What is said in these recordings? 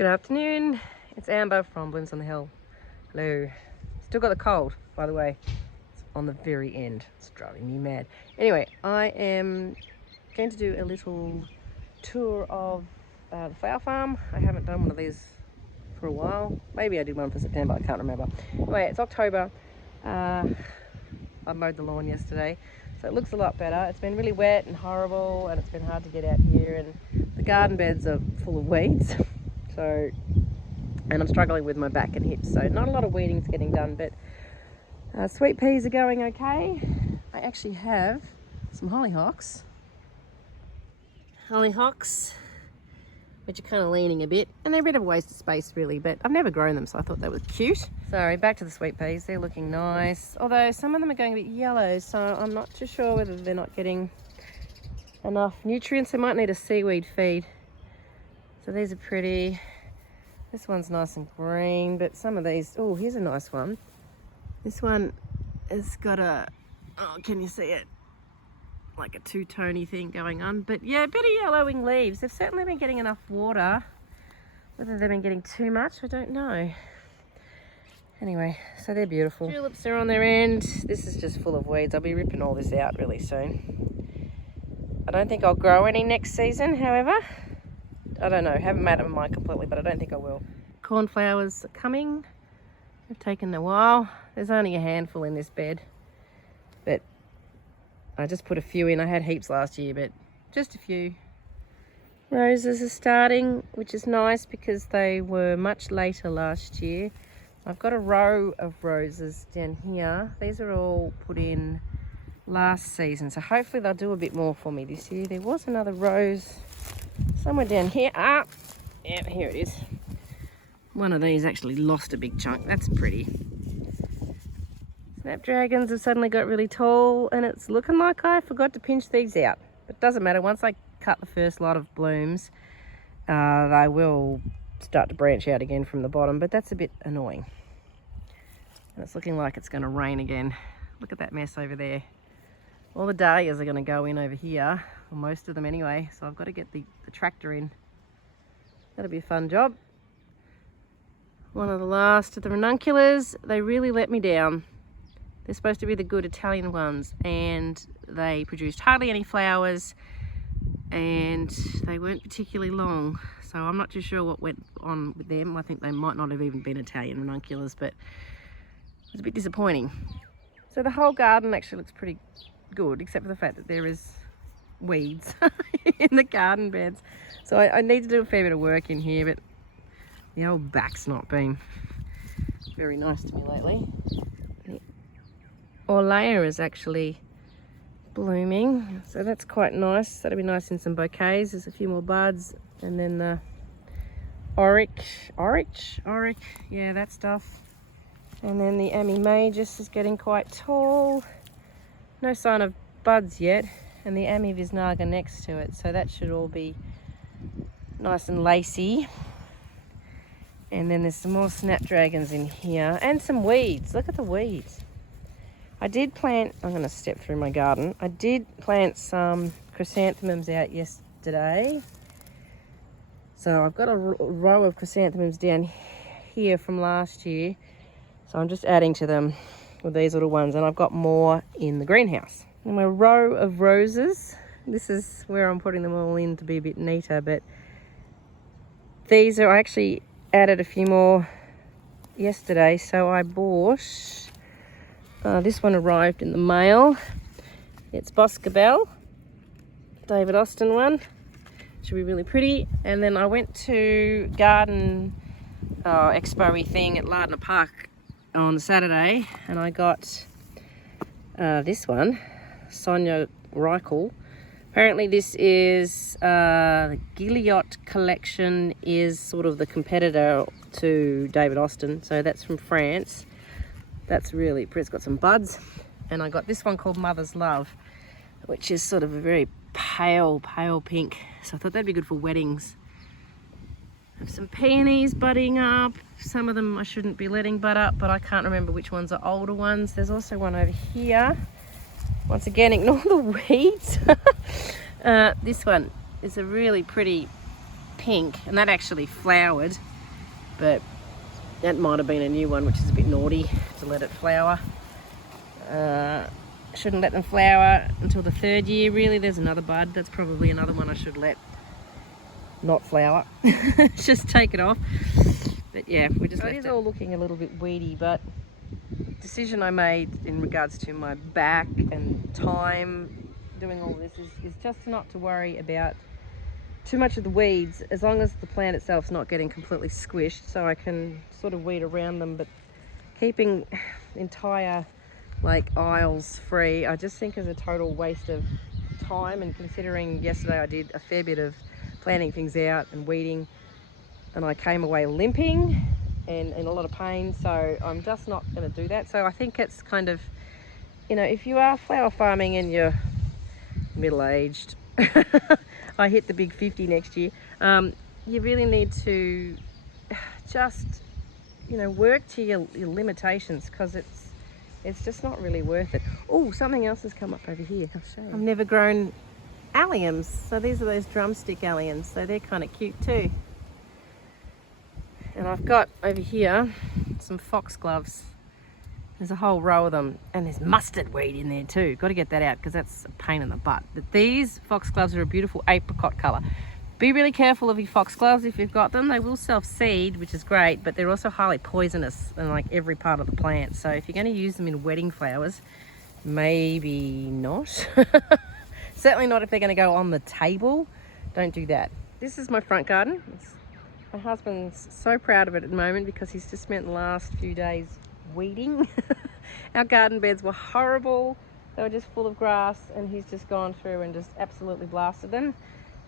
Good afternoon, it's Amber from Blooms on the Hill. Hello. Still got the cold, by the way. It's on the very end. It's driving me mad. Anyway, I am going to do a little tour of the flower farm. I haven't done one of these for a while. Maybe I did one for September, I can't remember. Anyway, it's October. I mowed the lawn yesterday, so it looks a lot better. It's been really wet and horrible, and it's been hard to get out here, and the garden beds are full of weeds. So, and I'm struggling with my back and hips, so not a lot of weeding's getting done, but sweet peas are going okay. I actually have some hollyhocks, which are kind of leaning a bit, and they're a bit of a waste of space really, but I've never grown them, so I thought they were cute. Sorry, back to the sweet peas. They're looking nice, although some of them are going a bit yellow, so I'm not too sure whether they're not getting enough nutrients. They might need a seaweed feed. So these are pretty. This one's nice and green, but some of these, oh, here's a nice one. This one has got a, oh, can you see it? Like a two-tony thing going on. But yeah, a bit of yellowing leaves. They've certainly been getting enough water. Whether they've been getting too much, I don't know. Anyway, so they're beautiful. Tulips are on their end. This is just full of weeds. I'll be ripping all this out really soon. I don't think I'll grow any next season, however. I don't know, haven't made up my mind completely, but I don't think I will. Cornflowers are coming. They've taken a while. There's only a handful in this bed, but I just put a few in. I had heaps last year, but just a few. Roses are starting, which is nice because they were much later last year. I've got a row of roses down here. These are all put in last season, so hopefully they'll do a bit more for me this year. There was another rose somewhere down here. Ah, yeah, here it is. One of these actually lost a big chunk. That's pretty. Snapdragons have suddenly got really tall, and it's looking like I forgot to pinch these out. But it doesn't matter. Once I cut the first lot of blooms, they will start to branch out again from the bottom, but that's a bit annoying. And it's looking like it's going to rain again. Look at that mess over there. All the dahlias are going to go in over here, or most of them anyway, so I've got to get the tractor in. That'll be a fun job. One of the last of the ranunculus. They really let me down. They're supposed to be the good Italian ones, and they produced hardly any flowers, and they weren't particularly long, so I'm not too sure what went on with them. I think they might not have even been Italian ranunculus, but it was a bit disappointing. So the whole garden actually looks pretty good, except for the fact that there is weeds in the garden beds. So I need to do a fair bit of work in here, but the old back's not been very nice to me lately. The Orlea is actually blooming, so that's quite nice. That'll be nice in some bouquets. There's a few more buds, and then the auric, yeah, that stuff. And then the Ami Magus is getting quite tall. No sign of buds yet, and the Ami Visnaga next to it, so that should all be nice and lacy. And then there's some more snapdragons in here, and some weeds. Look at the weeds. I did plant, I'm going to step through my garden. I did plant some chrysanthemums out yesterday. So I've got a row of chrysanthemums down here from last year. So I'm just adding to them with these little ones, and I've got more in the greenhouse. And my row of roses, this is where I'm putting them all in to be a bit neater, but these are, I actually added a few more yesterday. So I bought, this one arrived in the mail. It's Boscabel, David Austin one. Should be really pretty. And then I went to garden expo-y thing at Lardner Park on Saturday, and I got this one, Sonia Reichel. Apparently this is the Gilliot collection, is sort of the competitor to David Austin, so that's from France. That's really pretty. It's got some buds. And I got this one called Mother's Love, which is sort of a very pale pink, so I thought that'd be good for weddings. I have some peonies budding up. Some of them I shouldn't be letting bud up, but I can't remember which ones are older ones. There's also one over here. Once again, ignore the weeds. This one is a really pretty pink, and that actually flowered, but that might have been a new one, which is a bit naughty to let it flower. Shouldn't let them flower until the 3rd year, really. There's another bud. That's probably another one I should let not flower. Just take it off. But yeah, we just left it. It is all looking a little bit weedy, but decision I made in regards to my back and time doing all this is just not to worry about too much of the weeds, as long as the plant itself's not getting completely squished, so I can sort of weed around them. But keeping entire like aisles free, I just think is a total waste of time. And considering yesterday I did a fair bit of planting things out and weeding, and I came away limping and in a lot of pain, so I'm just not going to do that. So I think it's kind of, you know, if you are flower farming and you're middle-aged, I hit the big 50 next year, you really need to just, you know, work to your limitations, because it's just not really worth it. Oh, something else has come up over here. I'll show you. I've never grown alliums, so these are those drumstick alliums, so they're kind of cute too. And I've got over here some foxgloves. There's a whole row of them, and there's mustard weed in there too. Got to get that out because that's a pain in the butt. But these foxgloves are a beautiful apricot colour. Be really careful of your foxgloves if you've got them. They will self-seed, which is great, but they're also highly poisonous in like every part of the plant. So if you're going to use them in wedding flowers, maybe not. Certainly not if they're going to go on the table. Don't do that. This is my front garden. My husband's so proud of it at the moment because he's just spent the last few days weeding. Our garden beds were horrible. They were just full of grass, and he's just gone through and just absolutely blasted them.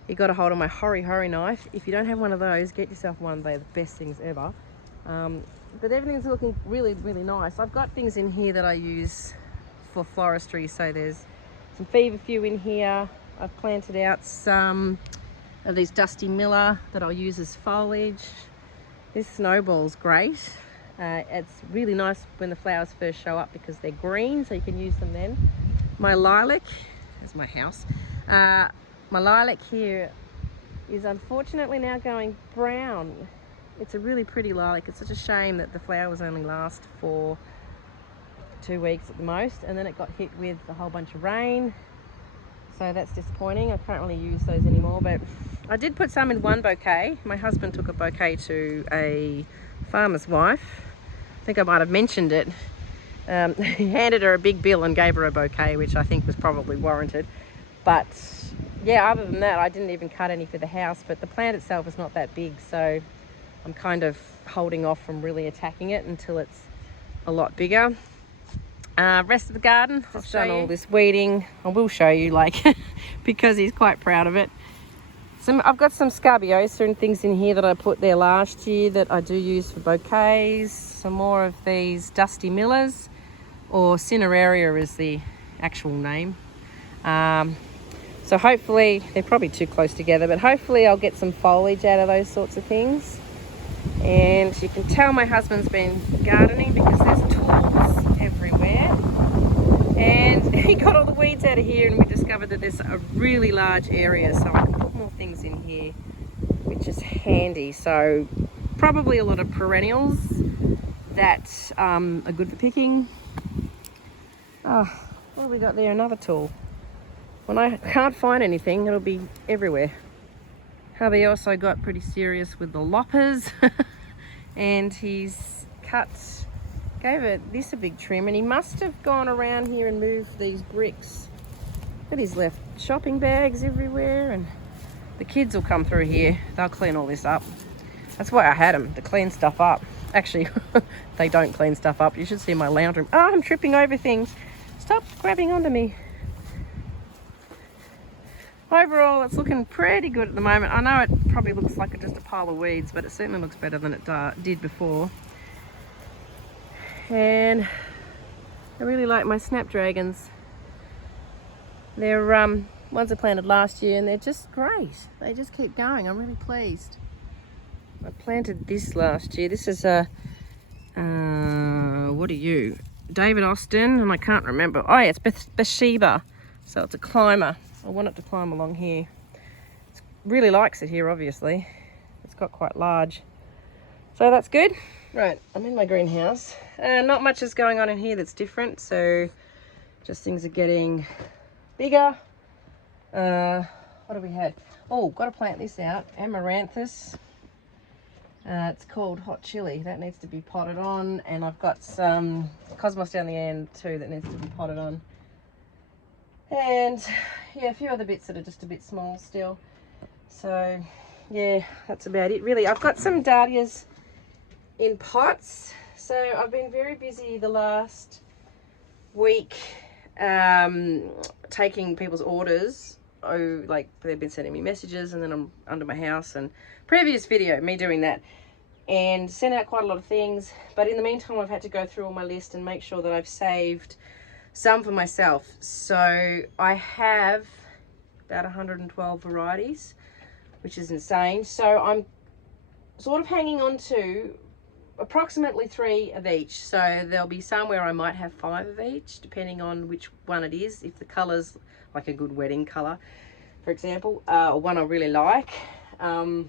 He got a hold of my hori knife. If you don't have one of those, get yourself one. They're the best things ever. But everything's looking really, really nice. I've got things in here that I use for floristry. So there's some feverfew in here. I've planted out some of these Dusty Miller that I'll use as foliage. This snowball's great. It's really nice when the flowers first show up because they're green, so you can use them then. My lilac, there's my house. My lilac here is unfortunately now going brown. It's a really pretty lilac. It's such a shame that the flowers only last for 2 weeks at the most, and then it got hit with a whole bunch of rain. So that's disappointing. I can't really use those anymore, but I did put some in one bouquet. My husband took a bouquet to a farmer's wife. I think I might have mentioned it. He handed her a big bill and gave her a bouquet, which I think was probably warranted. But yeah, other than that, I didn't even cut any for the house, but the plant itself is not that big, so I'm kind of holding off from really attacking it until it's a lot bigger. Rest of the garden, I've done all this weeding. I will show you, like, because he's quite proud of it. I've got some scabiosa and things in here that I put there last year that I do use for bouquets. Some more of these Dusty Millers, or Cineraria is the actual name. So hopefully, they're probably too close together, but hopefully I'll get some foliage out of those sorts of things. And you can tell my husband's been gardening because there's tools everywhere. And he got all the weeds out of here, and we discovered that there's a really large area, so I can put more things in here, which is handy. So probably a lot of perennials that are good for picking. Oh, what have we got there? Another tool. When I can't find anything, it'll be everywhere. Hubby also got pretty serious with the loppers and he's gave this a big trim, and he must have gone around here and moved these bricks. But he's left shopping bags everywhere, and the kids will come through here. They'll clean all this up. That's why I had them, to clean stuff up. Actually, they don't clean stuff up. You should see my lounge room. Oh, I'm tripping over things. Stop grabbing onto me. Overall, it's looking pretty good at the moment. I know it probably looks like just a pile of weeds, but it certainly looks better than it did before. And I really like my snapdragons. They're ones I planted last year, and they're just great. They just keep going. I'm really pleased. I planted this last year. This is a, what are you? David Austin, and I can't remember. Oh yeah, it's Bathsheba. So it's a climber. I want it to climb along here. It really likes it here, obviously. it's got quite large. So that's good. Right, I'm in my greenhouse. Not much is going on in here that's different, so just things are getting bigger. What do we have? Oh, got to plant this out. Amaranthus. It's called Hot Chili. That needs to be potted on, and I've got some cosmos down the end too that needs to be potted on. And yeah, a few other bits that are just a bit small still. So yeah, that's about it really. I've got some dahlias in pots. So I've been very busy the last week taking people's orders. Oh, like they've been sending me messages, and then I'm under my house, and previous video me doing that and sent out quite a lot of things. But in the meantime, I've had to go through all my list and make sure that I've saved some for myself. So I have about 112 varieties, which is insane. So I'm sort of hanging on to approximately 3 of each. So there'll be some where I might have 5 of each, depending on which one it is. If the colour's like a good wedding colour, for example, or one I really like. Some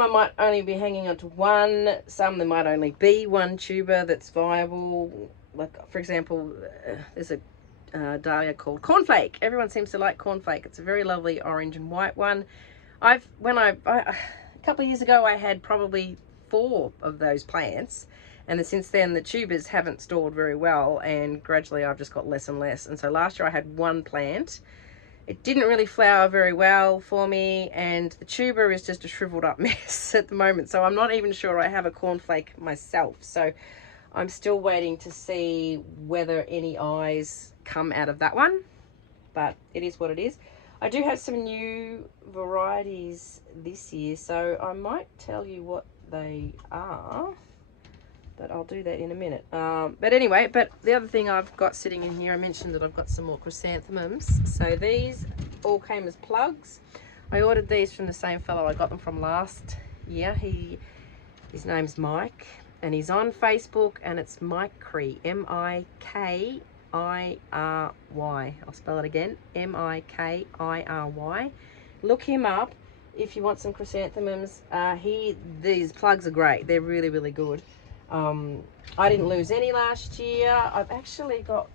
I might only be hanging on to 1. Some there might only be 1 tuber that's viable. Like for example, there's a dahlia called Cornflake. Everyone seems to like Cornflake. It's a very lovely orange and white one. A couple of years ago I had probably 4 of those plants, and then since then the tubers haven't stored very well, and gradually I've just got less and less. And so last year I had 1 plant. It didn't really flower very well for me, and the tuber is just a shriveled up mess at the moment. So I'm not even sure I have a cornflake myself. So I'm still waiting to see whether any eyes come out of that one, but it is what it is. I do have some new varieties this year, so I might tell you what they are, but I'll do that in a minute. But anyway, the other thing I've got sitting in here, I mentioned that I've got some more chrysanthemums. So these all came as plugs. I ordered these from the same fellow I got them from last year. His name's Mike, and he's on Facebook, and it's Mikry, M-I-K-I-R-Y. I'll spell it again, M-I-K-I-R-Y. Look him up if you want some chrysanthemums. These plugs are great. They're really, really good. I didn't lose any last year. I've actually got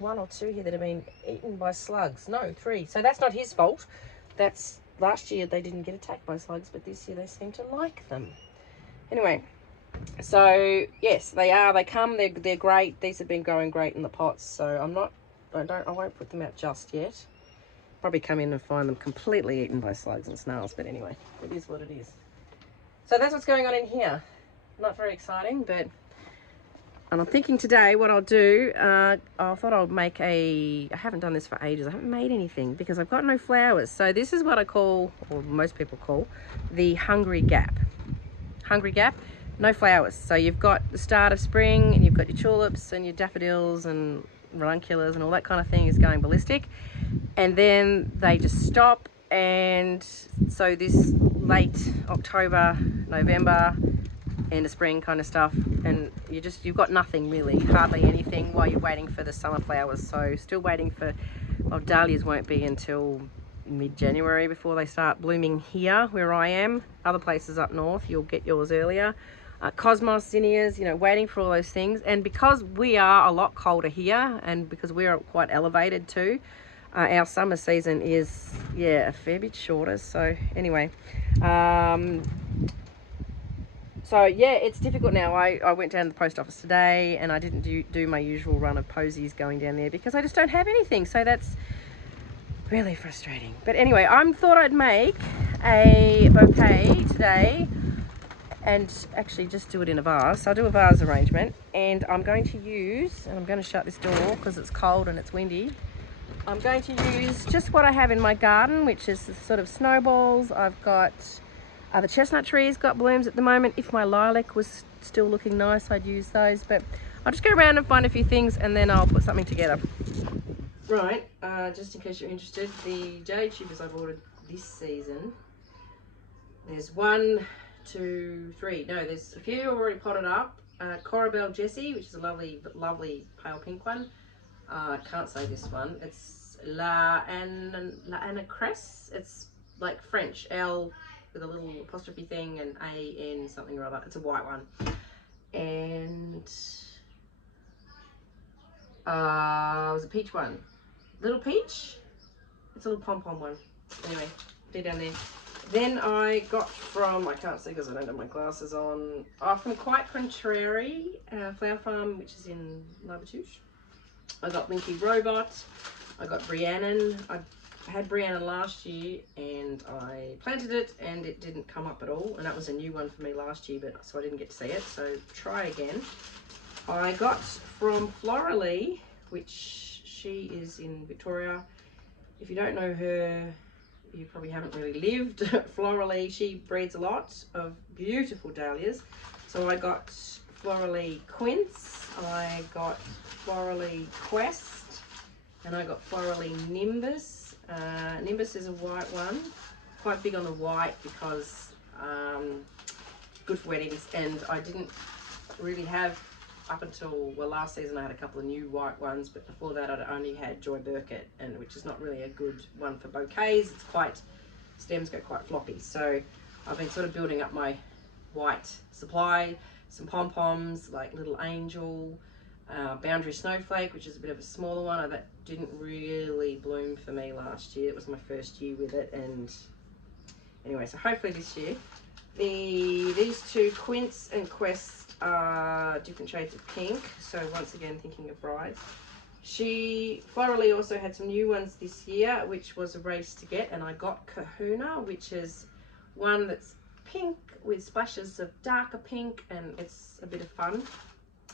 1 or 2 here that have been eaten by slugs. No, 3. So that's not his fault. That's last year they didn't get attacked by slugs, but this year they seem to like them. Anyway, so yes, they come. They're great. These have been growing great in the pots. So I won't put them out just yet. Probably come in and find them completely eaten by slugs and snails. But anyway, it is what it is. So that's what's going on in here. Not very exciting, and I'm thinking today what I'll do, I thought I'll make I haven't done this for ages. I haven't made anything because I've got no flowers. So this is what I call, or most people call, the hungry gap. Hungry gap, no flowers. So you've got the start of spring, and you've got your tulips and your daffodils and ranunculus and all that kind of thing is going ballistic. And then they just stop, and so this late October, November, end of spring kind of stuff, and you've got nothing really, hardly anything, while you're waiting for the summer flowers. So still waiting for, well, dahlias won't be until mid-January before they start blooming here where I am. Other places up north you'll get yours earlier. Cosmos, zinnias, waiting for all those things. And because we are a lot colder here, and because we're quite elevated too, our summer season is a fair bit shorter. So anyway, so yeah, it's difficult now. I went down to the post office today, and I didn't do my usual run of posies going down there because I just don't have anything. So that's really frustrating. But anyway, I thought I'd make a bouquet today and actually just do it in a vase. I'll do a vase arrangement, and I'm going to use, and I'm going to shut this door because it's cold and it's windy. I'm going to use just what I have in my garden, which is the sort of snowballs. I've got the chestnut trees got blooms at the moment. If my lilac was still looking nice, I'd use those. But I'll just go around and find a few things, and then I'll put something together. Right, just in case you're interested, the jade tubers I've ordered this season, there's 1, 2, 3. No, there's a few already potted up. Corabelle Jessie, which is a lovely pale pink one. I can't say this one. It's La Anacresse. It's like French. with a little apostrophe thing and A-N something or other. It's a white one. And it was a peach one. Little peach. It's a little pom-pom one. Anyway, they're down there. Then I got from, I can't see because I don't have my glasses on, from Quite Contrary Flower Farm, which is in La Batouche. I got Blinky Robot. I got Briannon. I had Briannon last year and I planted it and it didn't come up at all. And that was a new one for me last year, but so I didn't get to see it. So try again. I got from Floralee, which she is in Victoria. If you don't know her, you probably haven't really lived. Floralee, she breeds a lot of beautiful dahlias. So I got Floralee Quince, I got Floralee Quest, and I got Floralee Nimbus. Nimbus is a white one, quite big on the white because good for weddings, and I didn't really have up until, well, last season I had a couple of new white ones, but before that I'd only had Joy Burkett, and which is not really a good one for bouquets. It's quite, stems go quite floppy. So I've been sort of building up my white supply, some pom-poms like Little Angel, Boundary Snowflake, which is a bit of a smaller one. That didn't really bloom for me last year. It was my first year with it, and anyway, so hopefully this year. These two, Quince and Quest, are different shades of pink, so once again thinking of brides. Floralee also had some new ones this year, which was a race to get, and I got Kahuna, which is one that's pink with splashes of darker pink, and it's a bit of fun.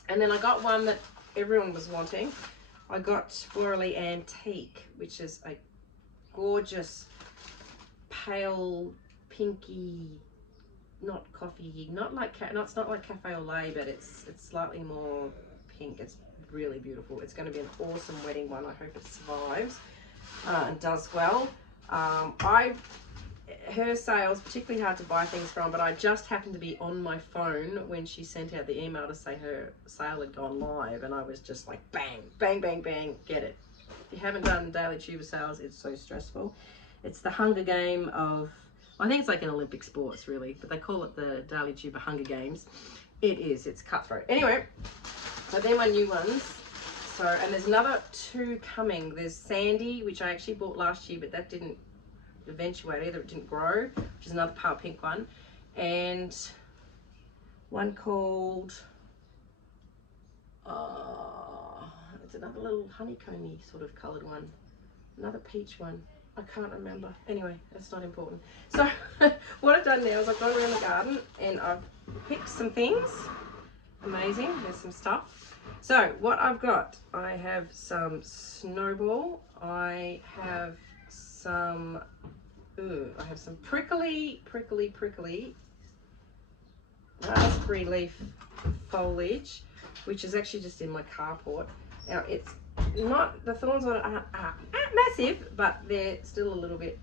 And then I got one that everyone was wanting. I got Floralee Antique, which is a gorgeous pale pinky, not coffee, it's not like cafe au lait, but it's slightly more pink. It's really beautiful. It's going to be an awesome wedding one. I hope it survives and does well. Her sale's particularly hard to buy things from, but I just happened to be on my phone when she sent out the email to say her sale had gone live, and I was just like, bang, bang, bang, bang, get it. If you haven't done daily tuber sales, it's so stressful. It's the Hunger Game of, I think it's like an Olympic sports really, but they call it the Daily Tuber Hunger Games. It is, it's cutthroat. Anyway, so they're my new ones. So, and there's another two coming. There's Sandy, which I actually bought last year, but that didn't eventuate either. It didn't grow, which is another pale pink one. And one called, it's another little honeycomby sort of coloured one. Another peach one. I can't remember. Anyway, that's not important. So what I've done now is I've gone around the garden and I've picked some things. Amazing, there's some stuff. So what I've got, I have some snowball. I have some prickly raspberry leaf foliage, which is actually just in my carport. Now it's not, the thorns on it aren't massive, but they're still a little bit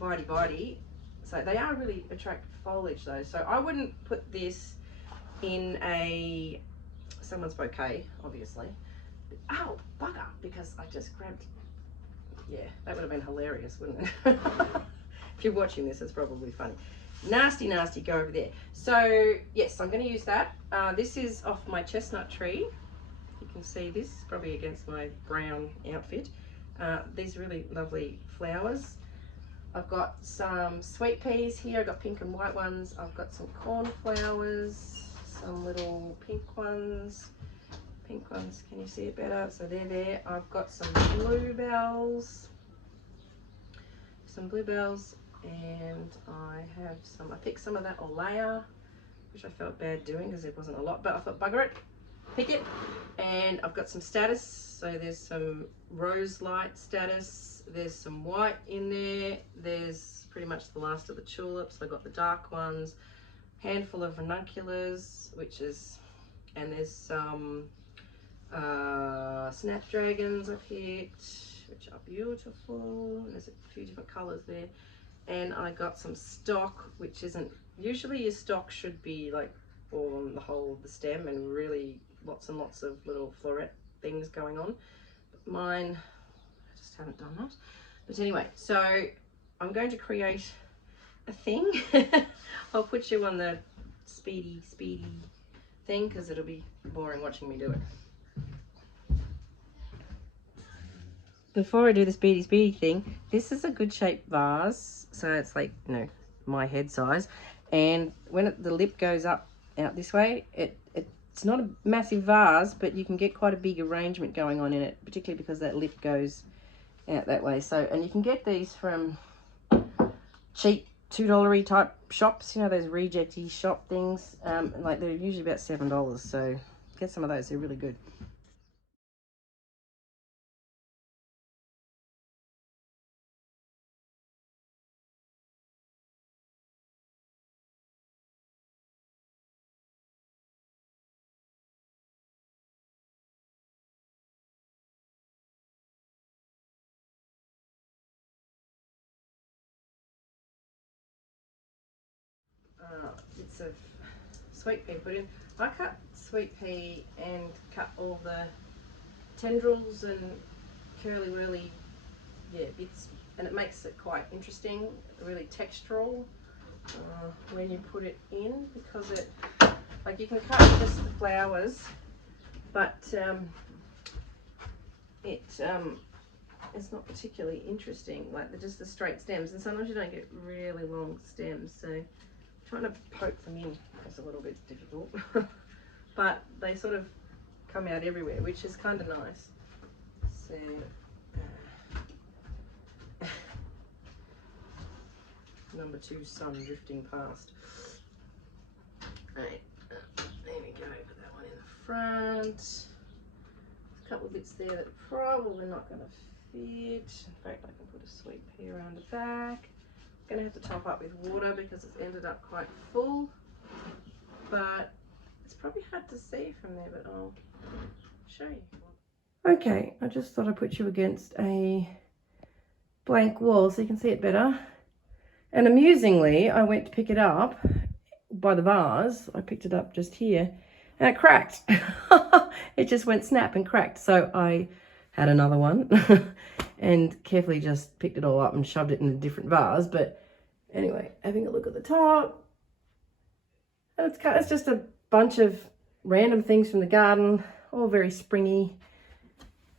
bitey. So they are really attractive foliage though. So I wouldn't put this in someone's bouquet, obviously. Oh, bugger, because I just grabbed, yeah, that would have been hilarious, wouldn't it? If you're watching this, it's probably funny. Nasty, go over there. So yes, I'm going to use that. This is off my chestnut tree. You can see this, probably against my brown outfit. These really lovely flowers. I've got some sweet peas here. I've got pink and white ones. I've got some cornflowers, some little pink ones. Pink ones, can you see it better? So they're there. I've got some bluebells. And I picked some of that Olea, which I felt bad doing because it wasn't a lot, but I thought bugger it, pick it. And I've got some status. So there's some rose light status. There's some white in there. There's pretty much the last of the tulips. I got the dark ones, handful of ranunculus, and there's some snapdragons I picked, which are beautiful. There's a few different colors there. And I got some stock, which isn't, usually your stock should be like all on the whole of the stem and really lots and lots of little floret things going on. But mine, I just haven't done that. But anyway, so I'm going to create thing. I'll put you on the speedy thing because it'll be boring watching me do it. Before I do the speedy thing, this is a good shaped vase, so it's like, you know, my head size, and when the lip goes up out this way, it's not a massive vase, but you can get quite a big arrangement going on in it, particularly because that lip goes out that way. So, and you can get these from cheap $2 type shops, you know, those rejecty shop things, like they're usually about $7, so get some of those, they're really good. Bits of sweet pea put in. I cut sweet pea and cut all the tendrils and curly whirly, yeah, bits, and it makes it quite interesting, really textural when you put it in, because it, like, you can cut just the flowers, but it's not particularly interesting, like just the straight stems, and sometimes you don't get really long stems, so trying to poke them in is a little bit difficult. But they sort of come out everywhere, which is kind of nice. So number 2 sun drifting past. Right, there we go, put that one in the front. There's a couple of bits there that are probably not going to fit. In fact, I can put a sweet pea around the back. I'm going to have to top up with water because it's ended up quite full, but it's probably hard to see from there, but I'll show you. Okay, I just thought I'd put you against a blank wall so you can see it better. And amusingly, I went to pick it up by the vase. I picked it up just here and it cracked. It just went snap and cracked. So I had another one and carefully just picked it all up and shoved it in a different vase. But anyway, having a look at the top. And it's just a bunch of random things from the garden, all very springy.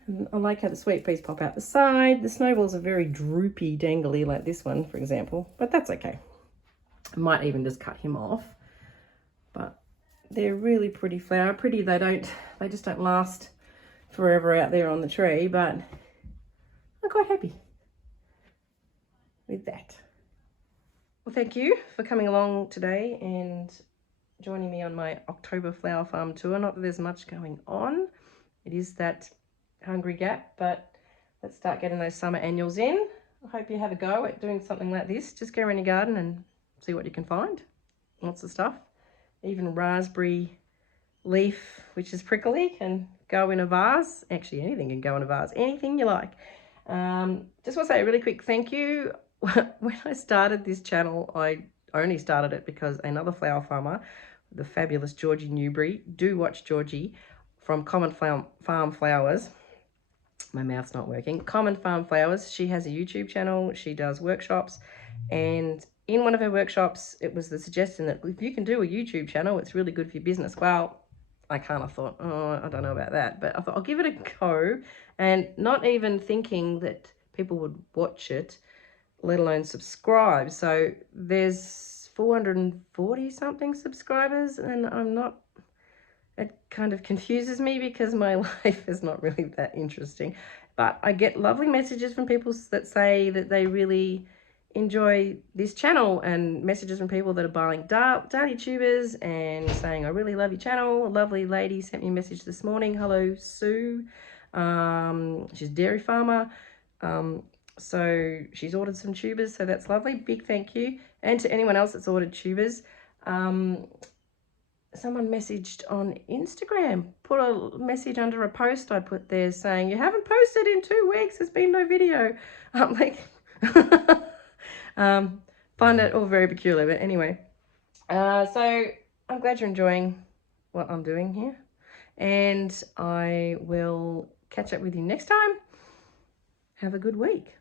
And I like how the sweet peas pop out the side. The snowballs are very droopy, dangly, like this one, for example, but that's okay. I might even just cut him off. But they're really pretty flower. Pretty, they just don't last forever out there on the tree, but I'm quite happy with that. Well, thank you for coming along today and joining me on my October flower farm tour. Not that there's much going on. It is that hungry gap, but let's start getting those summer annuals in. I hope you have a go at doing something like this. Just go around your garden and see what you can find. Lots of stuff. Even raspberry leaf, which is prickly, can go in a vase. Actually, anything can go in a vase. Anything you like. Just want to say a really quick thank you. When I started this channel, I only started it because another flower farmer, the fabulous Georgie Newbury, do watch Georgie from Common Farm Flowers. My mouth's not working. Common Farm Flowers. She has a YouTube channel. She does workshops, and in one of her workshops, it was the suggestion that if you can do a YouTube channel, it's really good for your business. Well, I kind of thought, oh, I don't know about that, but I thought I'll give it a go, and not even thinking that people would watch it, let alone subscribe. So there's 440 something subscribers, and it kind of confuses me because my life is not really that interesting. But I get lovely messages from people that say that they really enjoy this channel, and messages from people that are buying dahlia tubers and saying, I really love your channel. A lovely lady sent me a message this morning. Hello, Sue. She's a dairy farmer. So she's ordered some tubers, so that's lovely. Big thank you. And to anyone else that's ordered tubers. Someone messaged on Instagram, put a message under a post I put there saying, you haven't posted in 2 weeks, there's been no video. I'm like, find it all very peculiar, but anyway. So I'm glad you're enjoying what I'm doing here, and I will catch up with you next time. Have a good week.